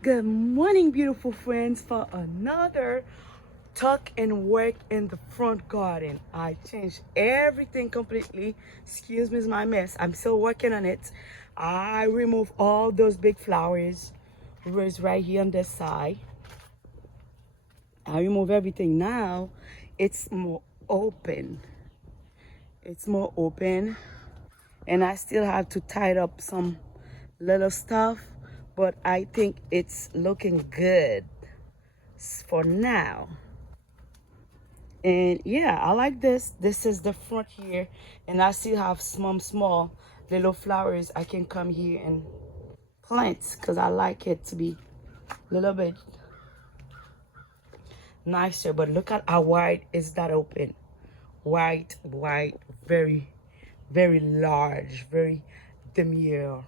Good morning, beautiful friends, for another tuck and work in the front garden. I changed everything completely. Excuse me, it's my mess. I'm still working on it. I remove all those big flowers was right here on this side. I remove everything now. It's more open. It's more open, and I still have to tie up some little stuff, but I think it's looking good for now. And yeah, I like this. This is the front here, and I still have some small little flowers I can come here and plant because I like it to be a little bit nicer. But look at how wide is that open. Wide, very, very large, very demure,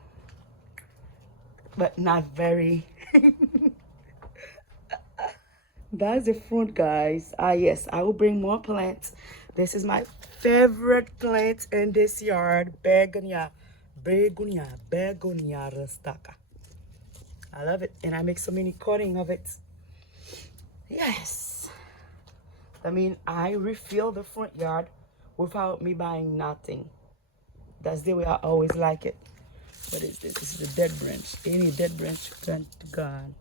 but not very. That's the front, guys. Yes, I will bring more plants. This is my favorite plant in this yard, begonia rustaka. I love it, and I make so many cutting of it. Yes, I mean, I refill the front yard without me buying nothing. That's the way I always like it. What is this? This is a dead branch. Any dead branch gone.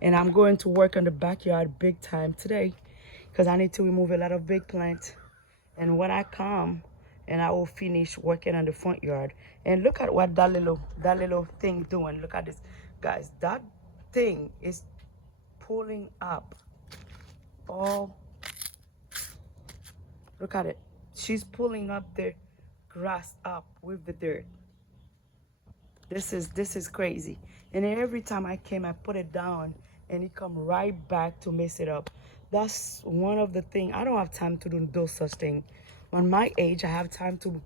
And I'm going to work on the backyard big time today because I need to remove a lot of big plants. And when I come, and I will finish working on the front yard. And look at what that little thing doing. Look at this, guys. That thing is pulling up all. Look at it. She's pulling up the grass up with the dirt. This is crazy. And then every time I came, I put it down, and it come right back to mess it up. That's one of the things. I don't have time to do those such things. On my age, I have time to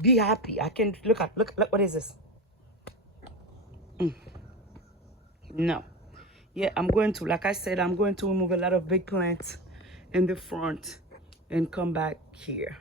be happy. I can look. What is this? No. Yeah, I'm going to, like I said, I'm going to remove a lot of big plants in the front and come back here.